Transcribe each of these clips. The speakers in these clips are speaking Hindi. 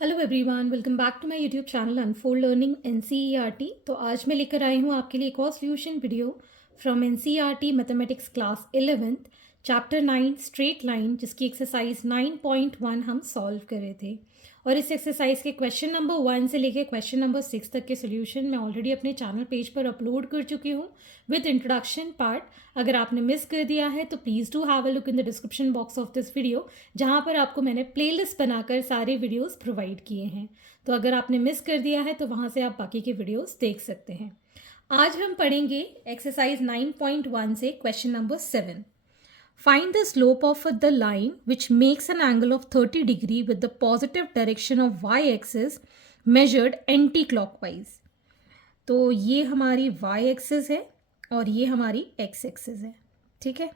Hello everyone, welcome back to my YouTube channel unfold learning NCERT. तो आज मैं लेकर आई हूँ आपके लिए एक और solution video from NCERT mathematics class 11th chapter 9 straight line, जिसकी एक्सरसाइज 9.1 हम सॉल्व कर रहे थे। और इस एक्सरसाइज के क्वेश्चन नंबर 1 से लेकर क्वेश्चन नंबर 6 तक के सोल्यूशन मैं ऑलरेडी अपने चैनल पेज पर अपलोड कर चुकी हूँ विद इंट्रोडक्शन पार्ट। अगर आपने मिस कर दिया है तो please do have a look in the description box of this video, जहाँ पर आपको मैंने प्लेलिस्ट बनाकर सारे वीडियोस प्रोवाइड किए हैं। तो अगर आपने मिस कर दिया है तो वहाँ से आप बाकी के वीडियोस देख सकते हैं। आज हम पढ़ेंगे एक्सरसाइज 9.1 से question number 7। Find the slope of the line which makes an angle of 30 degree with the positive direction of y-axis measured anti-clockwise। तो ये हमारी y-axis है और ये हमारी x-axis है, ठीक है।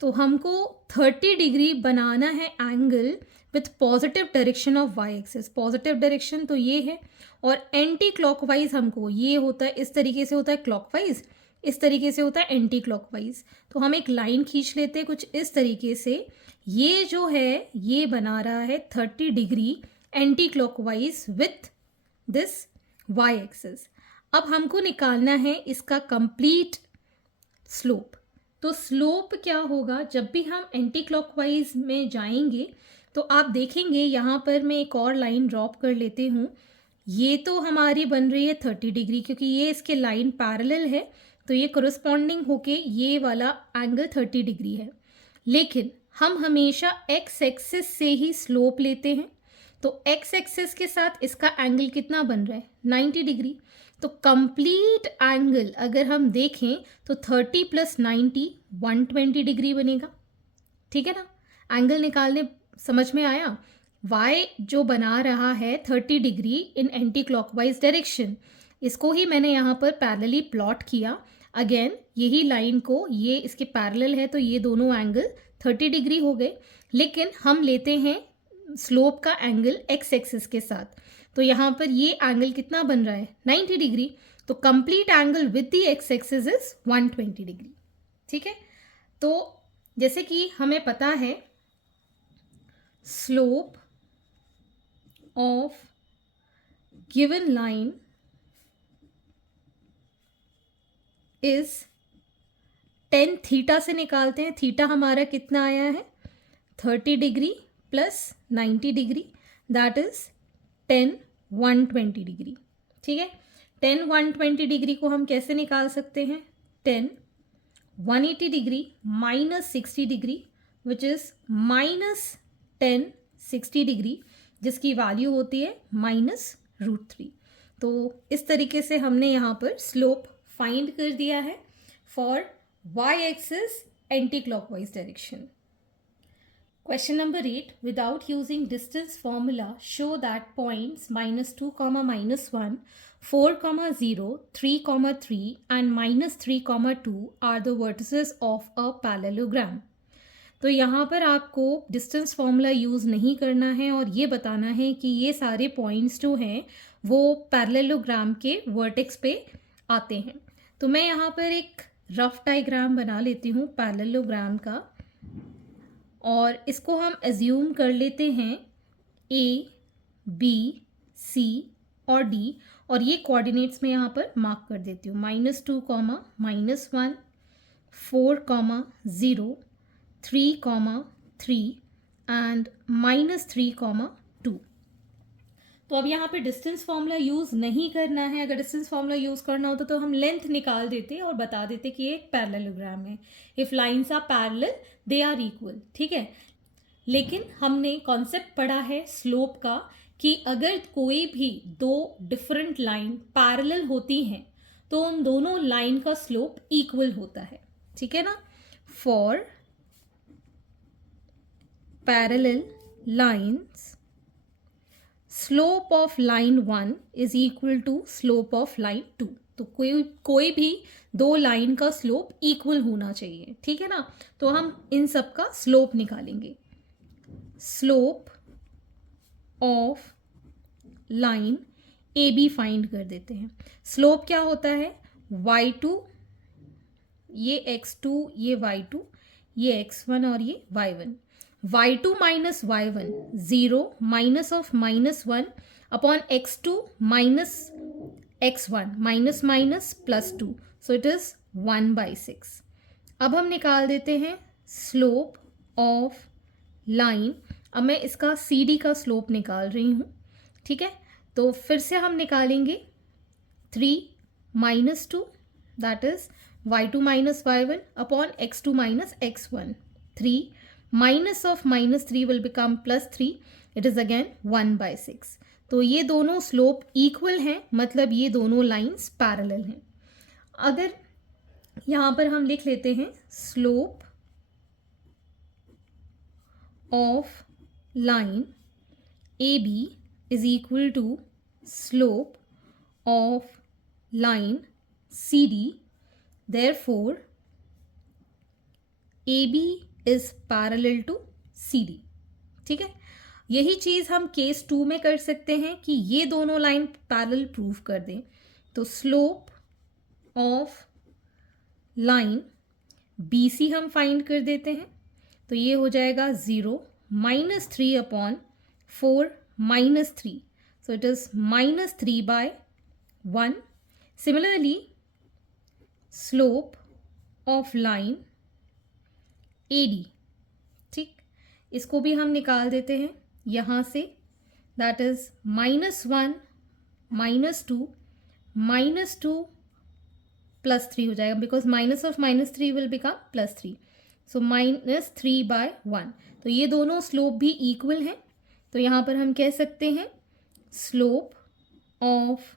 तो हमको 30 डिग्री बनाना है angle with positive direction of y axis. Positive direction तो ये है और एंटी क्लॉकवाइज हमको ये होता है, इस तरीके से होता है क्लॉकवाइज, इस तरीके से होता है एंटी क्लॉकवाइज। तो हम एक लाइन खींच लेते हैं कुछ इस तरीके से। ये जो है ये बना रहा है 30 degree anti clockwise with this y axis. अब हमको निकालना है इसका कंप्लीट स्लोप। तो स्लोप क्या होगा, जब भी हम एंटी क्लॉकवाइज में जाएंगे तो आप देखेंगे यहाँ पर मैं एक और लाइन ड्रॉप कर लेती हूँ। ये तो हमारी बन रही है 30 डिग्री, क्योंकि ये इसके लाइन पैरेलल है, तो ये कोरिस्पॉन्डिंग होके ये वाला एंगल 30 डिग्री है। लेकिन हम हमेशा एक्स एक्सिस से ही स्लोप लेते हैं, तो एक्स एक्सिस के साथ इसका एंगल कितना बन रहा है 90 डिग्री। तो कंप्लीट एंगल अगर हम देखें तो 30 + 90 120 डिग्री बनेगा, ठीक है ना। एंगल निकालने समझ में आया। y जो बना रहा है 30 degree in anti clockwise direction, इसको ही मैंने यहाँ पर पैरेलली प्लॉट किया। अगेन यही लाइन को ये इसके पैरेलल है, तो ये दोनों एंगल 30 डिग्री हो गए। लेकिन हम लेते हैं स्लोप का एंगल एक्स एक्सिस के साथ, तो यहाँ पर ये एंगल कितना बन रहा है 90 डिग्री। तो complete angle with the x axis is 120 degree, ठीक है। तो जैसे कि हमें पता है slope of given line is 10 theta से निकालते हैं। थीटा हमारा कितना आया है 30 degree plus 90 degree, that is 10 120 degree, ठीक है। 10 120 डिग्री को हम कैसे निकाल सकते हैं, 10 180 degree minus 60 degree which is -10 60 degree, जिसकी वैल्यू होती है -√3। तो इस तरीके से हमने यहाँ पर स्लोप फाइंड कर दिया है for y axis anti clockwise direction. Question number 8. Without using distance formula, show that points -2, -1, 4, 0, 3, 3 and -3, 2 are the vertices of a parallelogram. तो यहाँ पर आपको डिस्टेंस फॉर्मूला यूज़ नहीं करना है और ये बताना है कि ये सारे पॉइंट्स जो हैं वो पैरेललोग्राम के वर्टेक्स पे आते हैं। तो मैं यहाँ पर एक रफ डायग्राम बना लेती हूँ पैरेललोग्राम का, और इसको हम एज्यूम कर लेते हैं A, B, C और D, और ये कोऑर्डिनेट्स में यहाँ पर मार्क कर देती हूँ -2, -1, 4, 0, 3, 3 एंड -3, 2। तो अब यहाँ पे डिस्टेंस फॉर्मूला यूज़ नहीं करना है। अगर डिस्टेंस फॉर्मूला यूज़ करना होता तो हम लेंथ निकाल देते और बता देते कि ये एक पैरेललोग्राम है। If lines are parallel they are equal, ठीक है। लेकिन हमने कॉन्सेप्ट पढ़ा है स्लोप का कि अगर कोई भी दो डिफरेंट लाइन पैरेलल होती हैं तो उन दोनों लाइन का स्लोप इक्वल होता है, ठीक है ना। For parallel lines slope of line 1 is equal to slope of line 2। तो कोई भी दो लाइन का स्लोप इक्वल होना चाहिए, ठीक है ना। तो हम इन सब का स्लोप निकालेंगे। Slope of line A B find कर देते हैं। स्लोप क्या होता है y2, ये x2, ये y2, ये x1 और ये y1। y2 minus y1, 0 minus of minus 1 upon x2 minus x1, minus minus plus 2, so it is 1/6. अब हम निकाल देते हैं स्लोप ऑफ लाइन. अब मैं इसका CD का स्लोप निकाल रही हूँ. ठीक है, तो फिर से हम निकालेंगे 3 minus 2, that is y2 minus y1 upon x2 minus x1. 3 minus of minus 3 will become plus 3. It is again 1/6. तो ये दोनों स्लोप इक्वल हैं, मतलब ये दोनों लाइंस पैरेलल हैं. अगर यहाँ पर हम लिख लेते हैं slope of line AB is equal to slope of line CD, therefore AB is parallel to CD. ठीक है, यही चीज़ हम केस 2 में कर सकते हैं कि ये दोनों लाइन पैरेलल प्रूव कर दें. तो स्लोप ऑफ लाइन BC हम फाइंड कर देते हैं. तो ये हो जाएगा 0 minus 3 upon 4 minus 3. So it is minus 3/1. Similarly, slope of line AD, ठीक, इसको भी हम निकाल देते हैं यहाँ से. दैट इज -1 -2 -2 +3 हो जाएगा, because minus of -3 will become +3. सो -3/1. तो ये दोनों स्लोप भी इक्वल हैं. तो यहाँ पर हम कह सकते हैं slope of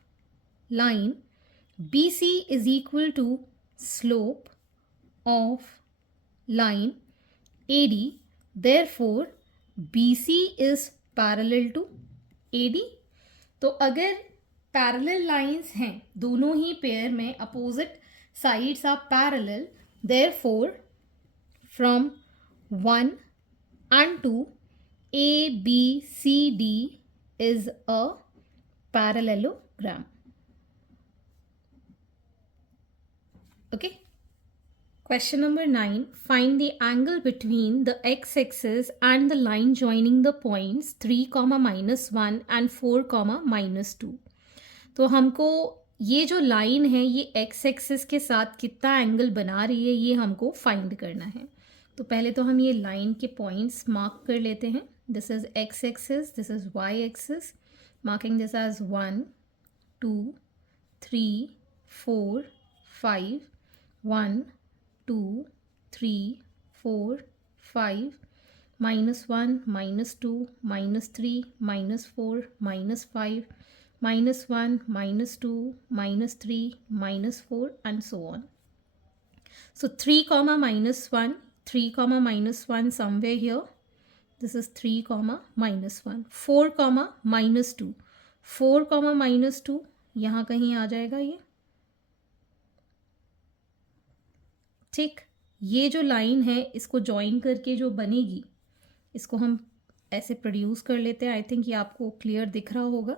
line BC is equal to slope of line AD, therefore BC is parallel to AD. तो अगर पैरेलल लाइंस हैं, दोनों ही पेयर में opposite sides are parallel, therefore from 1 and 2 ABCD is a parallelogram. Okay. Question number 9. Find the angle between the x-axis and the line joining the points 3, -1 and 4, -2. तो हमको ये जो लाइन है ये एक्स एक्सिस के साथ कितना एंगल बना रही है ये हमको फाइंड करना है. तो पहले तो हम ये लाइन के पॉइंट्स मार्क कर लेते हैं. This is x axis, this is y axis. Marking this as 1 2 3 4 5. 1 2 3 4 5, -1 -2 -3 -4 -5, -1 -2 -3 -4 and so on. So 3, -1, 3, -1 somewhere here. This is 3, -1. 4, -2. 4, -2 यहाँ कहीं आ जाएगा ये. ठीक, ये जो लाइन है इसको ज्वाइन करके जो बनेगी इसको हम ऐसे प्रोड्यूस कर लेते हैं. आई थिंक ये आपको क्लियर दिख रहा होगा.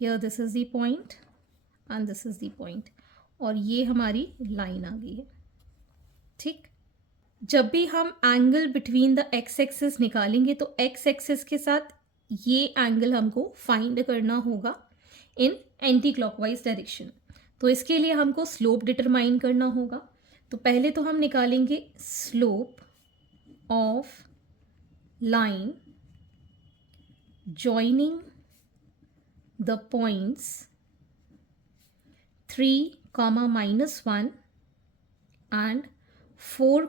Here this is the point and this is the point, और ये हमारी लाइन आ गई है. ठीक, जब भी हम angle between the x axis निकालेंगे तो एक्स एक्सिस के साथ ये एंगल हमको फाइंड करना होगा इन एंटी क्लॉकवाइज डायरेक्शन. तो इसके लिए हमको स्लोप डिटरमाइन करना होगा. तो पहले तो हम निकालेंगे slope of line joining the points 3, -1 and 4,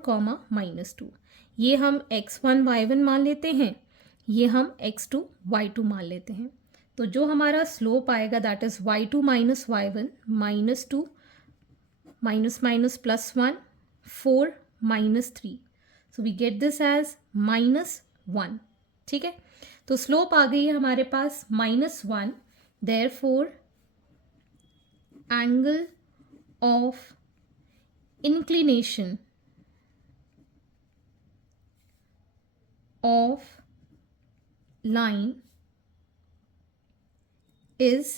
-2. ये हम x1 y1 मान लेते हैं, ये हम x2 y2 मान लेते हैं. तो जो हमारा स्लोप आएगा that is y2 minus y1 -2 -+1 4 -3. So we get this as -1. ठीक है, तो स्लोप आ गई है हमारे पास -1. Therefore angle of inclination of line is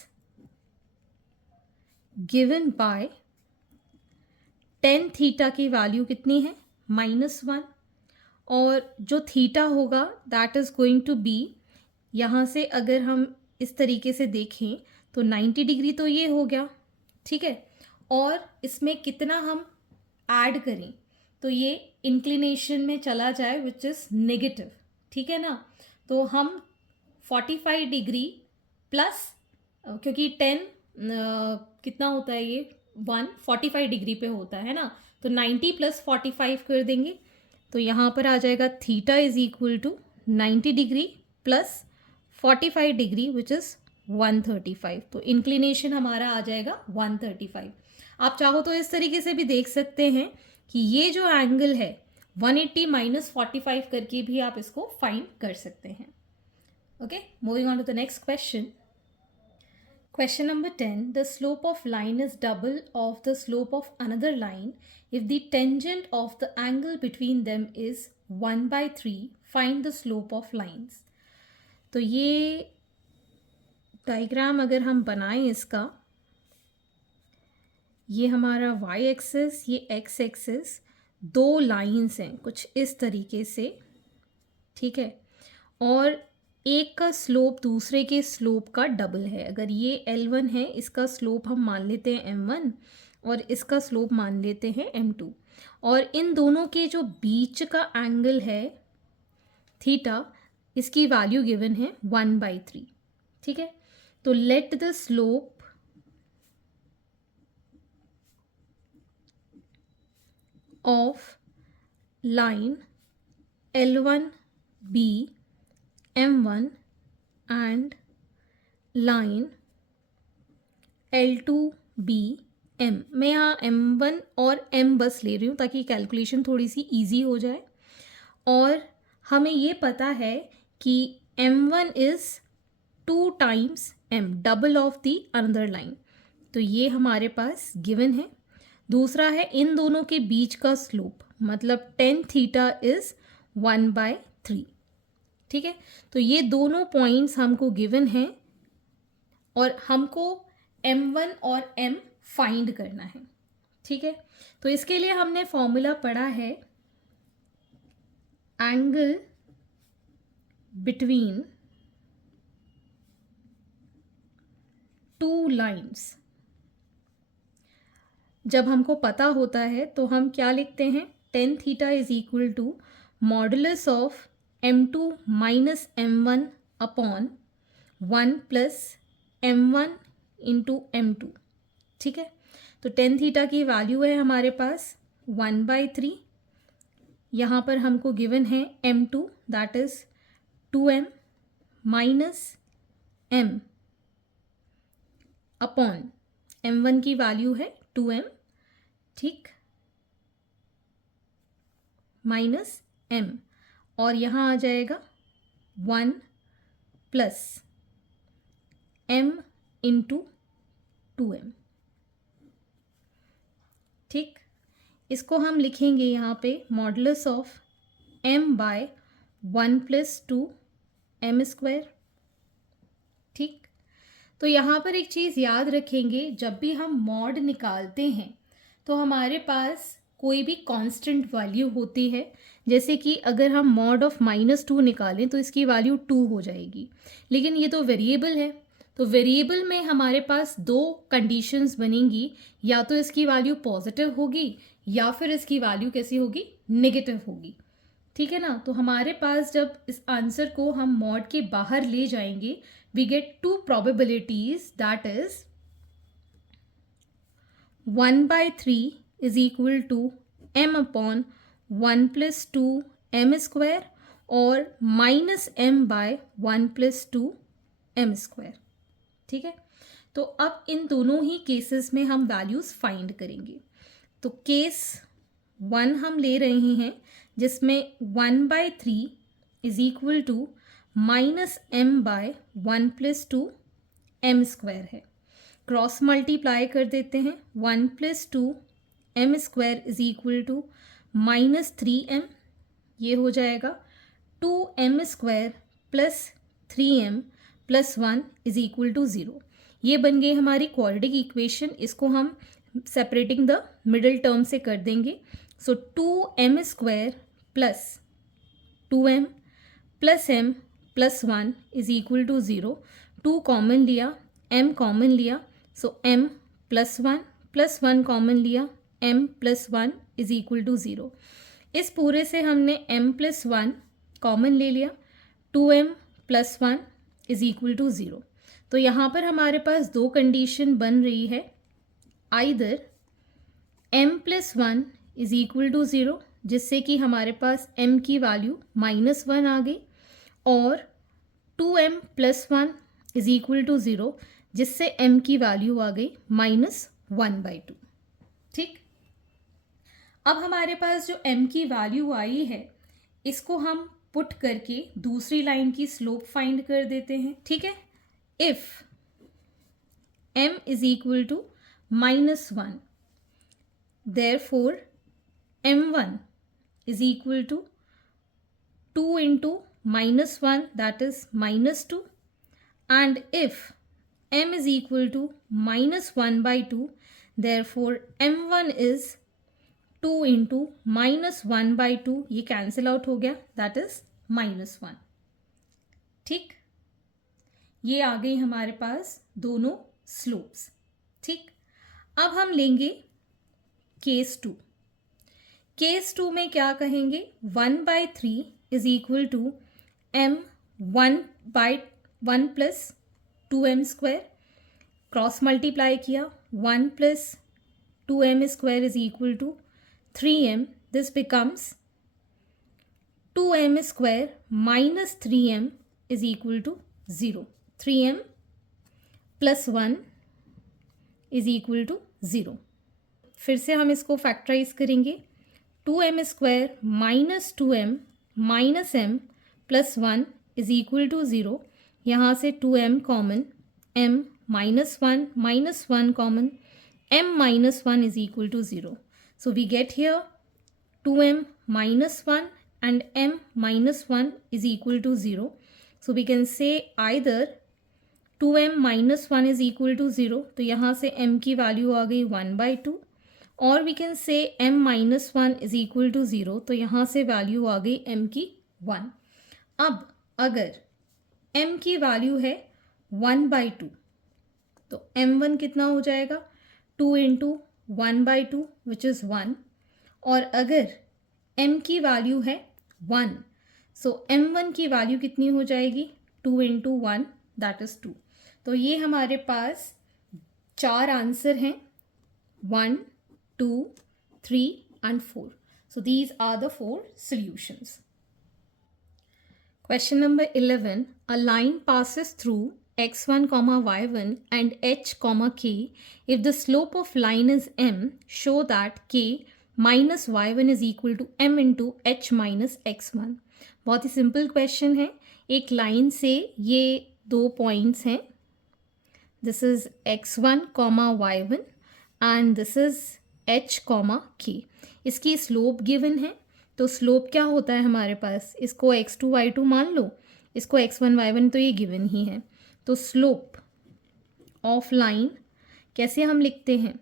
given by tan theta की वैल्यू कितनी है -1 और जो थीटा होगा that is going to be, यहाँ से अगर हम इस तरीके से देखें तो 90 डिग्री तो ये हो गया, ठीक है। और इसमें कितना हम ऐड करें तो ये इंक्लिनेशन में चला जाए विच इज़ नेगेटिव, ठीक है ना। तो हम 45 डिग्री प्लस, क्योंकि 10 कितना होता है ये 145 डिग्री पे होता है ना, तो 90 प्लस 45 कर देंगे तो यहाँ पर आ जाएगा theta is equal to 90 degree plus 45 degree which is 135। तो इंक्लिनेशन हमारा आ जाएगा 135। आप चाहो तो इस तरीके से भी देख सकते हैं कि ये जो एंगल है 180 माइनस 45 करके भी आप इसको फाइंड कर सकते हैं। Okay, moving on to the next question. Question number 10. The slope of line is double of the slope of another line if the tangent of the angle between them is 1/3. Find the slope of lines. तो ये डायग्राम अगर हम बनाएं इसका, ये हमारा y एक्सिस, ये x एक्सिस, दो लाइंस हैं कुछ इस तरीके से, ठीक है। और एक का स्लोप दूसरे के स्लोप का डबल है। अगर ये L1 है, इसका स्लोप हम मान लेते हैं M1 और इसका स्लोप मान लेते हैं M2, और इन दोनों के जो बीच का एंगल है थीटा, इसकी वैल्यू गिवन है 1/3, ठीक है। तो let the slope of line L1 B M1 and line L2 B M। मैं यहाँ M1 और M बस ले रही हूँ ताकि कैलकुलेशन थोड़ी सी इजी हो जाए। और हमें ये पता है कि M1 is 2 times M, double of the another line, तो ये हमारे पास गिवन है। दूसरा है इन दोनों के बीच का स्लोप, मतलब tan थीटा इज़ 1/3, ठीक है। तो ये दोनों पॉइंट्स हमको गिवन हैं और हमको M1 और M फाइंड करना है, ठीक है। तो इसके लिए हमने फॉर्मूला पढ़ा है एंगल बिटवीन टू लाइंस। जब हमको पता होता है तो हम क्या लिखते हैं, tan theta is equal to modulus of M2 minus M1 upon 1 plus M1 into M2, ठीक है। तो tan थीटा की वैल्यू है हमारे पास 1/3। यहाँ पर हमको गिवन है M2 that is 2M minus M upon M1 की वैल्यू है 2M, ठीक, माइनस M, और यहाँ आ जाएगा 1 प्लस M इंटू 2M, ठीक। इसको हम लिखेंगे यहाँ पे modulus of M/1 plus 2M², ठीक। तो यहाँ पर एक चीज़ याद रखेंगे, जब भी हम मॉड निकालते हैं तो हमारे पास कोई भी कांस्टेंट वैल्यू होती है। जैसे कि अगर हम मॉड ऑफ -2 निकालें तो इसकी वैल्यू 2 हो जाएगी, लेकिन ये तो वेरिएबल है, तो वेरिएबल में हमारे पास दो कंडीशंस बनेंगी, या तो इसकी वैल्यू पॉजिटिव होगी या फिर इसकी वैल्यू कैसी होगी, नेगेटिव होगी, ठीक है ना। तो हमारे पास जब इस आंसर को हम मॉड के बाहर ले जाएंगे, we get 2 probabilities, that is 1/3 is equal to M upon 1 plus 2M² और माइनस M/1 प्लस 2M², ठीक है। तो अब इन दोनों ही केसेस में हम वैल्यूज़ फाइंड करेंगे। तो केस 1 हम ले रहे हैं जिसमें 1/3 is equal to minus M/1 plus 2M² है। क्रॉस मल्टीप्लाई कर देते हैं, 1 plus 2M² is equal to minus 3M, ये हो जाएगा 2M² plus 3M plus 1 is equal to 0। ये बन गई हमारी क्वाड्रेटिक इक्वेशन। इसको हम सेपरेटिंग द मिडिल टर्म से कर देंगे। So 2M² plus 2m plus m plus 1 is equal to 0. 2 common लिया, m कॉमन लिया, so m plus 1 plus 1 common लिया, m plus 1 is equal to 0. इस पूरे से हमने m प्लस 1 कॉमन ले लिया, 2m plus 1 is equal to 0. तो यहाँ पर हमारे पास दो कंडीशन बन रही है, either m plus 1 is equal to 0 जिससे कि हमारे पास m की वैल्यू -1 आ गई, और 2m plus 1 is equal to 0 जिससे m की वैल्यू आ गई -1/2. ठीक, अब हमारे पास जो m की वैल्यू आई है इसको हम पुट करके दूसरी लाइन की स्लोप फाइंड कर देते हैं. ठीक है, if m is equal to -1, therefore m1 is equal to 2 into -1, that is -2, and if m is equal to -1/2, therefore m1 is 2 into -1/2, ये कैंसिल आउट हो गया, that is -1. ठीक, ये आ गई हमारे पास दोनों स्लोप्स. ठीक, अब हम लेंगे केस 2. केस 2 में क्या कहेंगे, 1/3 is equal to m 1/1 plus 2m square, cross multiply किया, 1 plus 2m square is equal to 3m. This becomes 2m square minus 3m is equal to 0. 3m plus 1 is equal to 0. फिर से हम इसको फैक्टराइज करेंगे, 2m square minus 2m minus m plus 1 is equal to 0. यहाँ से 2m common, m minus 1 common, m minus 1 is equal to 0. So we get here 2m minus 1 and m minus 1 is equal to 0. So we can say either 2m minus 1 is equal to 0. तो यहाँ से m की वैल्यू आ गई 1/2, और we can say m minus 1 is equal to 0. तो यहाँ से वैल्यू आ गई m की 1. अब अगर m की वैल्यू है 1/2 तो m1 कितना हो जाएगा, 2 इंटू 1/2 विच इज़ 1. और अगर m की वैल्यू है 1, सो m1 की वैल्यू कितनी हो जाएगी, 2 इंटू 1 दैट इज़ 2. तो ये हमारे पास 4 आंसर हैं, 1, 2, 3 and 4. So these are the 4 solutions. Question number 11. A line passes through x1, y1 and h, k. If the slope of line is m, show that k minus y1 is equal to m into h minus x1. बहुत ही सिंपल क्वेश्चन है. एक लाइन से ये 2 पॉइंट्स हैं, this is x1, y1 and this is h, k. इसकी स्लोप गिवन है, तो स्लोप क्या होता है हमारे पास, इसको x2, y2 मान लो, इसको x1, y1 तो ये गिवन ही है. तो स्लोप ऑफ लाइन कैसे हम लिखते हैं,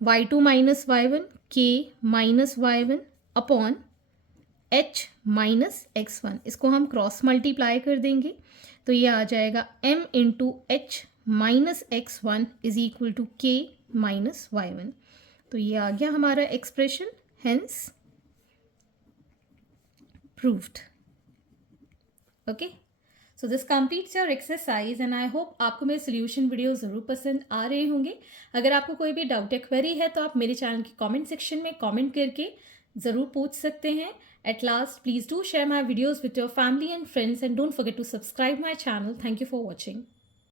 y2 minus y1, k minus y1 upon h minus x1. इसको हम क्रॉस मल्टीप्लाई कर देंगे तो ये आ जाएगा m into h minus x1 is equal to k minus y1. तो ये आ गया हमारा expression, hence proved. Okay, so this completes your exercise and I hope आपको मेरे सोल्यूशन वीडियो ज़रूर पसंद आ रहे होंगे. अगर आपको कोई भी डाउट या क्वेरी है तो आप मेरे चैनल के कमेंट सेक्शन में कमेंट करके ज़रूर पूछ सकते हैं. At last, please do share my videos with your family and friends and don't forget to subscribe my channel. Thank you for watching.